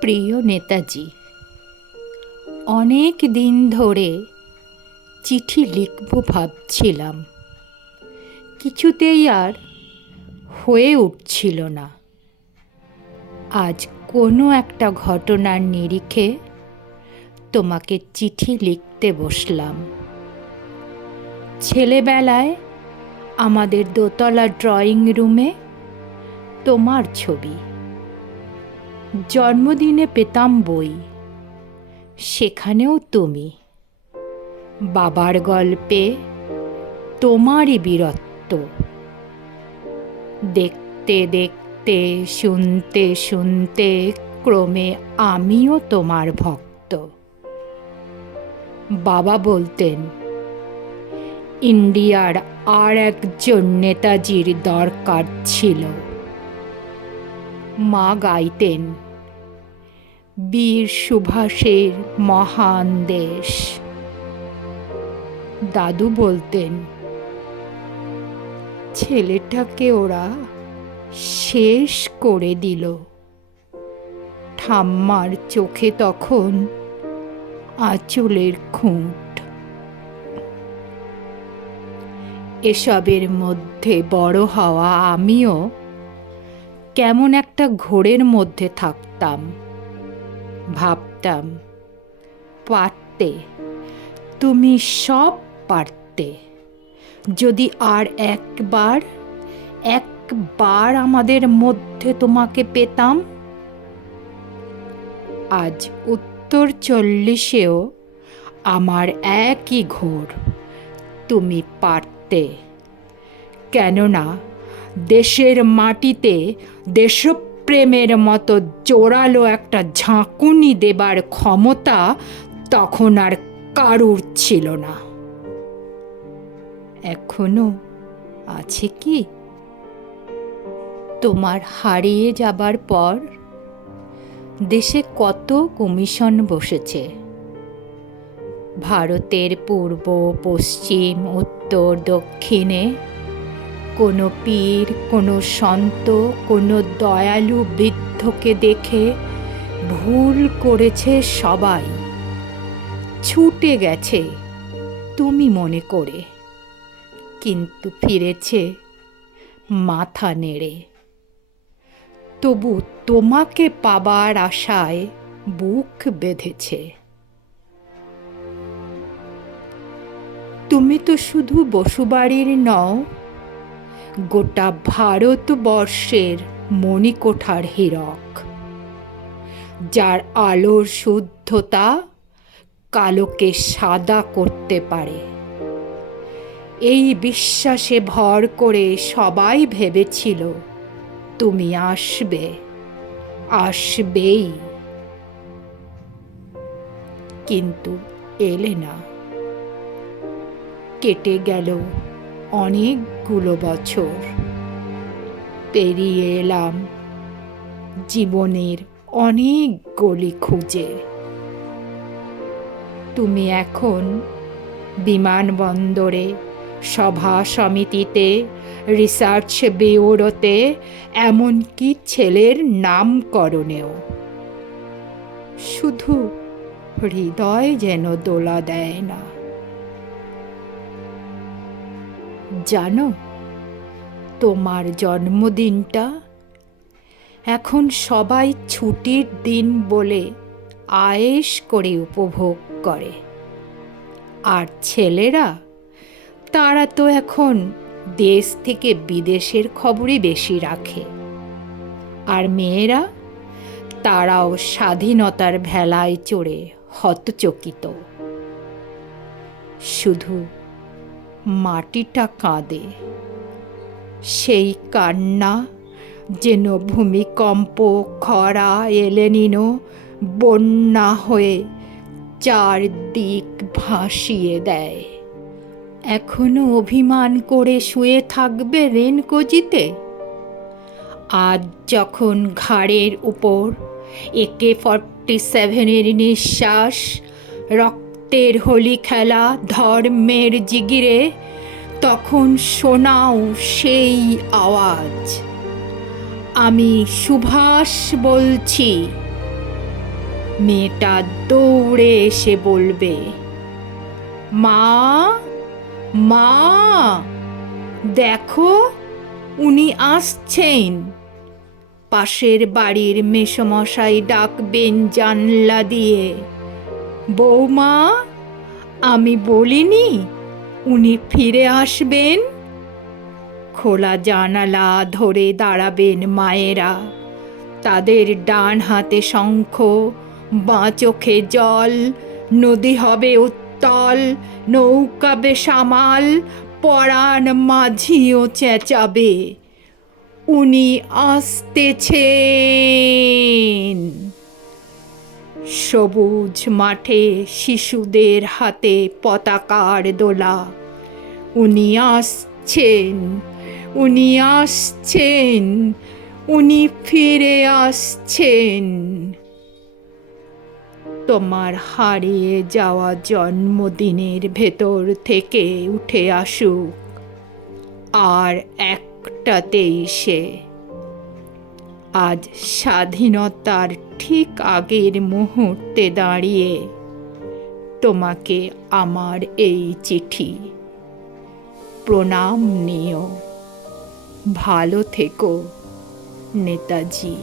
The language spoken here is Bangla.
প্রিয় নেতাজি, অনেক দিন ধরে চিঠি লিখব ভাবছিলাম, কিছুতেই আর হয়ে উঠছিল না। আজ কোনো একটা ঘটনার নিরিখে তোমাকে চিঠি লিখতে বসলাম। ছেলেবেলায় আমাদের দোতলা ড্রয়িং রুমে তোমার ছবি। জন্মদিনে পেতাম বই, সেখানেও তুমি। বাবার গল্পে তোমারই বীরত্ব। দেখতে দেখতে, শুনতে শুনতে ক্রমে আমিও তোমার ভক্ত। বাবা বলতেন, ইন্ডিয়ার আর একজন নেতাজির দরকার ছিল। মা গাইতেন, বীর সুভাষের মহান দেশ। দাদু বলতেন, ছেলেটাকে ওরা শেষ করে দিল। ঠাম্মার চোখে তখন আঁচলের খুঁট। এসবের মধ্যে বড় হওয়া আমিও কেমন একটা ঘোরের মধ্যে থাকতাম। ভাবতাম, পারতে, তুমি সব পারতে, যদি আর একবার আমাদের মধ্যে তোমাকে পেতাম। আজ উত্তর 40-এও আমার একই ঘোর, তুমি পারতে। কেননা দেশের মাটিতে দেশপ্রেমের মতো জোরালো একটা ঝাঁকুনি দেবার ক্ষমতা তখন আর কারুর ছিল না। এখনো আছে কি? তোমার হারিয়ে যাবার পর দেশে কত কমিশন বসেছে। ভারতের পূর্ব, পশ্চিম, উত্তর, দক্ষিণে কোনো পীর, কোনো সন্ত, কোনো দয়ালু বৃদ্ধকে দেখে ভুল করেছে সবাই, ছুটে গেছে তুমি মনে করে, কিন্তু ফিরেছে মাথা নেড়ে। তবু তোমাকে পাবার আশায় বুক বেঁধেছে। তুমি তো শুধু বসুবাড়ির নও, গোটা ভারতবর্ষের মণিকোঠার হীরক, যার আলোর শুদ্ধতা কালোকে সাদা করতে পারে। এই বিশ্বাসে ভর করে সবাই ভেবেছিল তুমি আসবে, আসবেই, কিন্তু এলে না। কেটে গেল অনেকগুলো বছর, পেরিয়ে এলাম জীবনের অনেক গলি খুঁজে। তুমি এখন বিমানবন্দরে, সভা সমিতিতে, রিসার্চ ব্যুরোতে, এমনকি ছেলের নামকরণেও। শুধু হৃদয় যেন দোলা দেয় না। জানো, তোমার জন্মদিনটা এখন সবাই ছুটির দিন বলে আয়েশ করে উপভোগ করে। আর ছেলেরা, তারা তো এখন দেশ থেকে বিদেশের খবরই বেশি রাখে। আর মেয়েরা, তারাও স্বাধীনতার ভেলায় চড়ে হতচকিত। শুধু মাটিটা কাঁদে, সেই কান্না যেন ভূমিকম্প, খরা, এলেনিনো, বন্যা হয়ে চারদিক ভাসিয়ে দেয়। এখনো অভিমান করে শুয়ে থাকবে রেনকোজিতে? আজ যখন ঘাড়ের উপর AK-47 নিঃশ্বাস, রক্তের হোলি খেলা ধর্মের জিগিরে, তখন শোনাও সেই আওয়াজ, আমি সুভাষ বলছি, মেয়েটা দৌড়ে এসে বলবে, মা, মা, দেখো, উনি আসছেন। পাশের বাড়ির মেসোমশাই ডাকবেন জানলা দিয়ে, বৌমা, আমি বলিনি উনি ফিরে আসবেন? খোলা জানালা ধরে দাঁড়াবেন মায়েরা, তাদের ডান হাতে শঙ্খ, বাঁ চোখে জল, নদী হবে উত্তাল, নৌকা বেসামাল, পরাণ মাঝিও চেঁচাবে, উনি আসতেছেন। সবুজ মাঠে শিশুদের হাতে পতাকার দোলা, উনি আসছেন, উনি আসছেন, উনি ফিরে আসছেন। তোমার হারিয়ে যাওয়া জন্মদিনের ভেতর থেকে উঠে আসুক আর একটাতেই সে। আজ স্বাধীনতার ঠিক আগের মুহূর্তে দাঁড়িয়ে তোমাকে আমার এই চিঠি। প্রণাম নিও। ভালো থেকো নেতাজি।